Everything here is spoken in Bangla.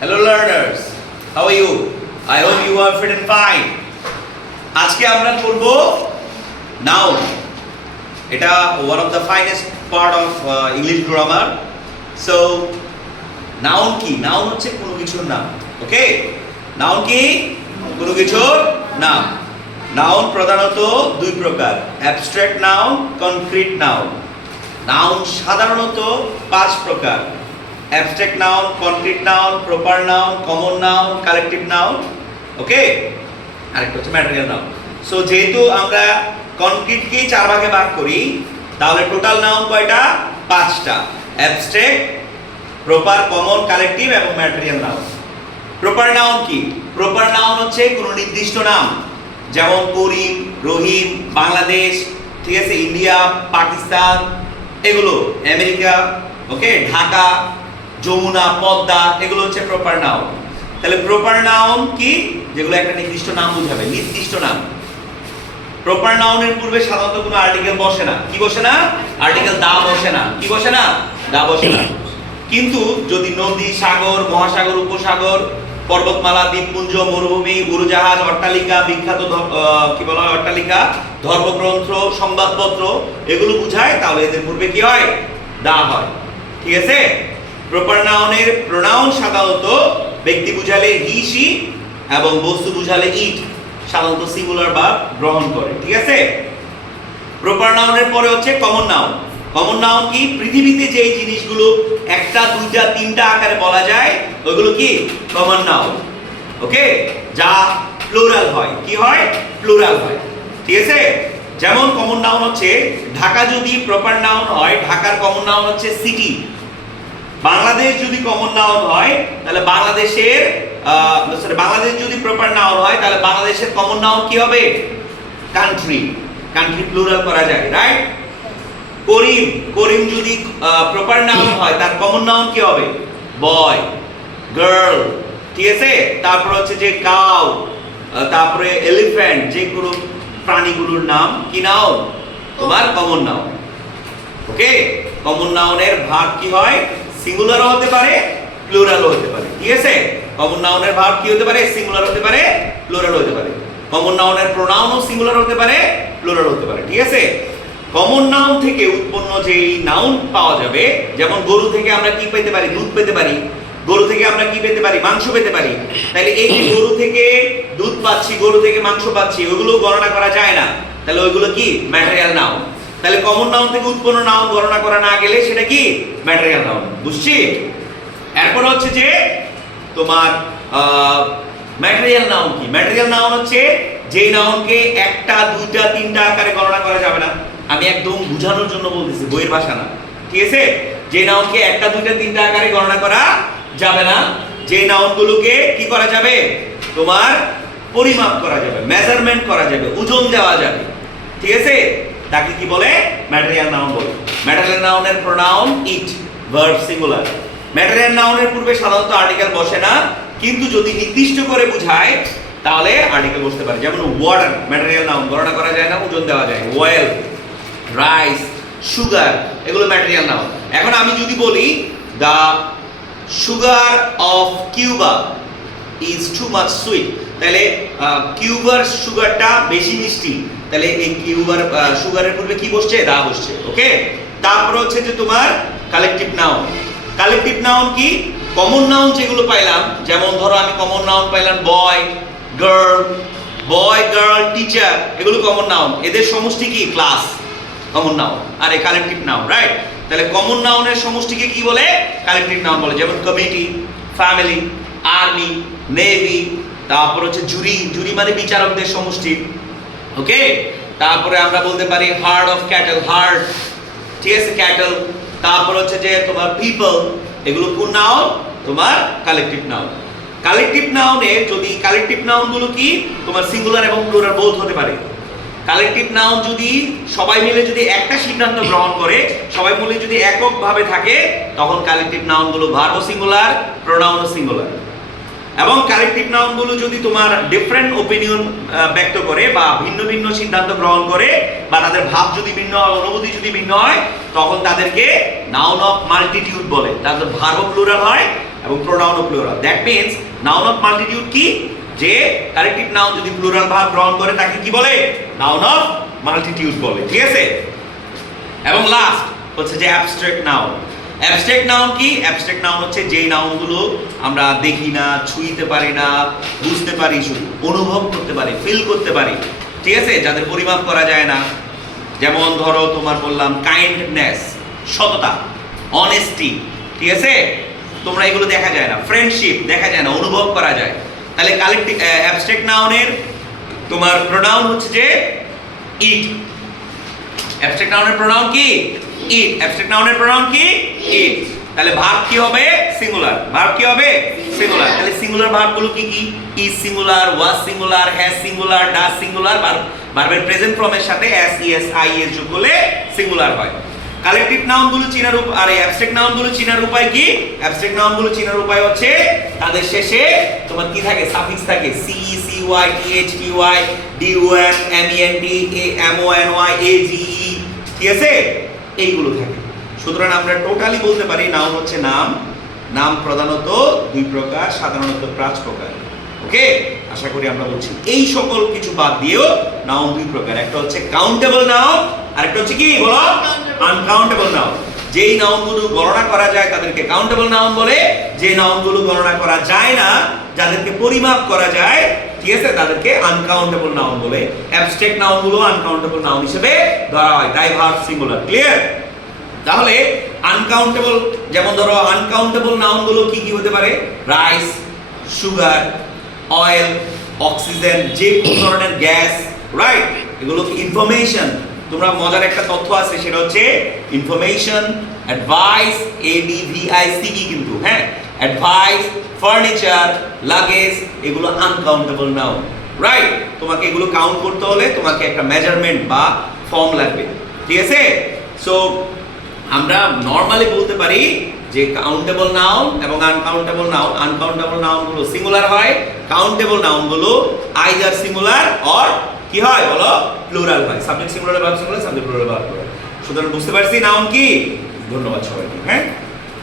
Hello learners, how are you? I hope you are fit and fine. আজকে আমরা পড়ব noun. এটা one of the finest part of English grammar. So noun কি? Noun হচ্ছে কোনো কিছুর নাম. Okay? Noun কি? কোনো কিছুর নাম. Noun প্রধানত দুই প্রকার, abstract noun, concrete noun. Noun সাধারণত পাঁচ প্রকার: abstract noun, concrete noun, proper noun, common noun, collective noun. ওকে, আরেকটা হচ্ছে ম্যাটেরিয়াল নাউন। সো যেহেতু আমরা কনক্রিট কে চার ভাগে ভাগ করি, তাহলে টোটাল নাউন কয়টা? পাঁচটা: abstract, proper, common, collective এবং ম্যাটেরিয়াল নাউন। প্রপার নাউন কি? প্রপার নাউন হচ্ছে কোনো নির্দিষ্ট নাম, যেমন করিম, রহিম, বাংলাদেশ, ঠিক আছে, ইন্ডিয়া, পাকিস্তান, এগুলো, আমেরিকা, ওকে, ঢাকা, যমুনা, পদ্মা, এগুলো হচ্ছে প্রপার নাউন। তাহলে প্রপার নাউন কি? যেগুলো একটা নির্দিষ্ট নাম বোঝাবে, নির্দিষ্ট নাম। প্রপার নাউনের পূর্বে সাধারণত কোনো আর্টিকেল বসে না। কি বসে না? আর্টিকেল দা বসে না। কি বসে না? দা বসে না। কিন্তু যদি নদী, সাগর, মহাসাগর, উপসাগর, পর্বতমালা, দ্বীপপুঞ্জ, মরুভূমি, উড়োজাহাজ, অট্টালিকা, বিখ্যাত কি বলা হয় অট্টালিকা, ধর্মগ্রন্থ, সংবাদপত্র, এগুলো বুঝায়, তাহলে এদের পূর্বে কি হয়? দা হয়। ঠিক আছে? প্রপার নাউনের প্রোনাউন সাধারণত ব্যক্তি বুঝালে হি, সি এবং বস্তু বুঝালে ইট, সাধারণত সিঙ্গুলার ভার্ব গ্রহণ করে। ঠিক আছে? প্রপার নাউনের পরে হচ্ছে কমন নাউন। কমন নাউন কি? পৃথিবীতে যেই জিনিসগুলো একটা, দুইটা, তিনটা আকারে বলা যায়, ওইগুলো কি? Common noun. ওকে, যা প্লুরাল হয়। কি হয়? প্লুরাল হয়। ঠিক আছে? যেমন কমন নাউন হচ্ছে ঢাকা যদি প্রপার নাউন হয়, ঢাকার কমন নাউন হচ্ছে সিটি। বাংলাদেশ যদি কমন নাউন হয়, তাহলে বাংলাদেশের বাংলাদেশ যদি প্রপার নাউন হয়, তাহলে বাংলাদেশের কমন নাউন কি হবে? কান্ট্রি। কান্ট্রি প্লুরাল করা যায়, রাইট? করিম, করিম যদি প্রপার নাউন হয়, তার কমন নাউন কি হবে? বয়, গার্ল। ঠিক আছে? তারপর হচ্ছে যে কাউ, তারপরে এলিফ্যান্ট, যে কোনো প্রাণীগুলোর নাম কি নাউন? তোমার কমন নাউন। ওকে, কমন নাউনের ভার্ব কি হয়? সিঙ্গুলারও হতে পারে, প্লুরালও হতে পারে। ঠিক আছে? কমন নাউনের ভার্ব কি হতে পারে? সিঙ্গুলার হতে পারে, প্লুরাল হতে পারে। কমন নাউনের প্রোনাউনও সিঙ্গুলার হতে পারে, প্লুরাল হতে পারে। ঠিক আছে? কমন নাউন থেকে উৎপন্ন যেই নাউন পাওয়া যাবে, যেমন গরু থেকে আমরা কি পেতে পারি? দুধ পেতে পারি। গরু থেকে আমরা কি পেতে পারি? মাংস পেতে পারি। তাহলে এই যে গরু থেকে দুধ পাচ্ছি, গরু থেকে মাংস পাচ্ছি, ওইগুলো গণনা করা যায় না। তাহলে ওইগুলো কি? Material noun. তাহলে কমন নাউন থেকে উৎপন্ন নাউন গণনা করা না গেলে সেটা কি? Material noun. বুঝছি? এরপর হচ্ছে যে তোমার ম্যাটেরিয়াল নাউন কি? ম্যাটেরিয়াল নাউন হচ্ছে যেই নাউনকে একটা, দুইটা, তিনটা আকারে গণনা করা যাবে না। আমি একদম বোঝানোর জন্য বলতেছি, বইয়ের ভাষা না। ঠিক আছে? যে নাউনকে একটা, দুইটা, তিনটা আকারে গণনা করা যাবে না, যে নাউনগুলোকে কি করা যাবে? তোমার পরিমাপ করা যাবে, মেজারমেন্ট করা যাবে, ওজন দেওয়া যাবে। ঠিক আছে? তাকে কি বলে? ম্যাটেরিয়াল নাউন বলে। ম্যাটেরিয়াল নাউনের প্রোনাউন ইট, ভার্ব সিঙ্গুলার। ম্যাটেরিয়াল নাউনের পূর্বে সাধারণত আর্টিকেল বসে না, কিন্তু যদি নির্দিষ্ট করে বোঝায় তাহলে আর্টিকেল বসতে পারে। যেমন ওয়াটার, ম্যাটেরিয়াল নাউন, গণনা করা যায় না, ওজন দেওয়া যায়। ওয়েল, রাইস, সুগার, এগুলো ম্যাটেরিয়াল নাউন। এখন আমি যদি বলি the sugar of Cuba is too much sweet, তাহলে কিউবার সুগারটা বেশি মিষ্টি, তাহলে এই কিউবার সুগারের পূর্বে কি বসছে? দা বসছে। ওকে, তারপর হচ্ছে যে তোমার কালেকটিভ নাউন। কালেকটিভ নাউন কি? কমন নাউন যেগুলো পাইলাম, যেমন ধরো আমি কমন নাউন পাইলাম boy, girl, boy, girl, teacher, এগুলো কমন নাউন। এদের সমষ্টি কি? Class, common noun. আর এই কালেকটিভ নাউন, রাইট? তাহলে কমন নাউনের সমষ্টিকে কি বলে? কালেকটিভ নাউন বলে। যেমন কমিটি, ফ্যামিলি, আর্মি, নেভি, তারপর হচ্ছে জুরি, জুরি মানে বিচারকদের সমষ্টি। ওকে, তারপরে আমরা বলতে পারি হার্ড অফ ক্যাটল, হার্ড, ঠিক আছে, ক্যাটল। তারপর হচ্ছে যে তোমার পিপল, এগুলো কোন নাউন? তোমার কালেকটিভ নাউন। কালেকটিভ নাউনে যদি কালেকটিভ নাউনগুলো কি? তোমার সিঙ্গুলার এবং প্লুরাল বোথ হতে পারে। কালেকটিভ নাউন যদি সবাই মিলে যদি একটা সিদ্ধান্ত গ্রহণ করে, সবাই মিলে যদি এককভাবে থাকে, তখন কালেকটিভ নাউনগুলো ভার্বও সিঙ্গুলার, প্রোনাউনও সিঙ্গুলার। এবং কালেকটিভ নাউনগুলো যদি তোমার ডিফারেন্ট ওপিনিয়ন ব্যক্ত করে বা ভিন্ন ভিন্ন সিদ্ধান্ত গ্রহণ করে, বা তাদের ভাব যদি ভিন্ন হয়, অনুভূতি যদি ভিন্ন হয়, তখন তাদেরকে নাউন অফ মাল্টিটিউড বলে। তাদের ভার্ব প্লুরাল হয় এবং প্রোনাউনও plural. That means noun of multitude কি, যে কালেকটিভ নাউন যদি প্লুরাল ভাব গ্রহণ করে তাকে কি বলে, নাউন অফ মাল্টিটিউড বলে, ঠিক আছে। এবং লাস্ট হচ্ছে যে অ্যাবস্ট্রাক্ট নাউন। অ্যাবস্ট্রাক্ট নাউন কি, অ্যাবস্ট্রাক্ট নাউন হচ্ছে যেই নাউনগুলো আমরা দেখি না, ছুঁইতে পারি না, বুঝতে পারি, শুধু অনুভব করতে পারি, ফিল করতে পারি, ঠিক আছে, যাদের পরিমাপ করা যায় না। যেমন ধরো তোমার বললাম কাইন্ডনেস, সততা, অনেস্টি, ঠিক আছে, তোমরা এগুলো দেখা যায় না। ফ্রেন্ডশিপ দেখা যায় না, অনুভব করা যায়। তাহলে কালেক্টিভ অ্যাবস্ট্রাক্ট নাউনের তোমার প্রোনাউন হচ্ছে যে ইট। অ্যাবস্ট্রাক্ট নাউনের প্রোনাউন কি, ইট। অ্যাবস্ট্রাক্ট নাউনের প্রোনাউন কি, ইট। তাহলে ভার্ব কি হবে, সিঙ্গুলার। ভার্ব কি হবে, সিঙ্গুলার। তাহলে সিঙ্গুলার ভার্বগুলো কি কি, is singular, was singular, has singular, does singular. ভার্বের প্রেজেন্ট ফর্মের সাথে এস ইএস আই এস যোগ করলে সিঙ্গুলার হয়। কালেকটিভ নাউনগুলো চিনার আর অ্যাবস্ট্রাক্ট নাউনগুলো চিনার উপায় কি, অ্যাবস্ট্রাক্ট নাউনগুলো চিনার উপায় হচ্ছে তাদের শেষে তোমার কি থাকে, সাফিক্স থাকে, C C Y T H T Y D O N M E N T A M O N Y A G E, ঠিক আছে, এইগুলো থাকে। সুতরাং আমরা টোটালি বলতে পারি নাউন হচ্ছে নাম। নাম প্রধানত দুই প্রকার, সাধারণত 5 প্রকার। ওকে, আশা করি আমরা বলছি। এই সকল কিছু বাদ দিয়েও নাউন দুই প্রকার, একটা হচ্ছে কাউন্টেবল নাউন, আর একটা হচ্ছে কি বলো, আনকাউন্টেবল নাউন। যেই নাউনগুলো গণনা করা যায় তাদেরকে কাউন্টেবল নাউন বলে, যে নাউনগুলো গণনা করা যায় না, যাদেরকে পরিমাপ করা যায়, ঠিক আছে, তাদেরকে আনকাউন্টেবল নাউন বলে। অ্যাবস্ট্রাক্ট নাউনগুলো আনকাউন্টেবল নাউন হিসেবে ধরা হয়, তাই ভার্ব সিঙ্গুলার। ক্লিয়ার? তাহলে আনকাউন্টেবল, যেমন ধরো আনকাউন্টেবল নাউনগুলো কি কি হতে পারে, রাইস, সুগার, অয়েল, অক্সিজেন, যে কোন ধরনের গ্যাস, রাইট, এগুলো ইনফরমেশন। তোমরা মজার একটা তথ্য আছে, সেটা হচ্ছে ইনফরমেশন, অ্যাডভাইস, ADVICE কিন্তু, হ্যাঁ, অ্যাডভাইস, ফার্নিচার, লাগেজ, এগুলো আনকাউন্টেবল নাউন, রাইট। তোমাকে এগুলো কাউন্ট করতে হলে তোমাকে একটা মেজারমেন্ট বা ফর্ম লাগবে, ঠিক আছে। সো আমরা নরমালি বলতে পারি যে কাউন্টেবল নাউন এবং আনকাউন্টেবল নাউন, আনকাউন্টেবল নাউনগুলো সিঙ্গুলার হয়, কাউন্টেবল নাউনগুলো আইদার সিঙ্গুলার অর কি হয় বলো, প্লুরাল হয়। Subject singular, verb singular, subject plural, verb plural. সুতরাং বুঝতে পারছি নাউন কি। ধন্যবাদ সবাইকে, হ্যাঁ।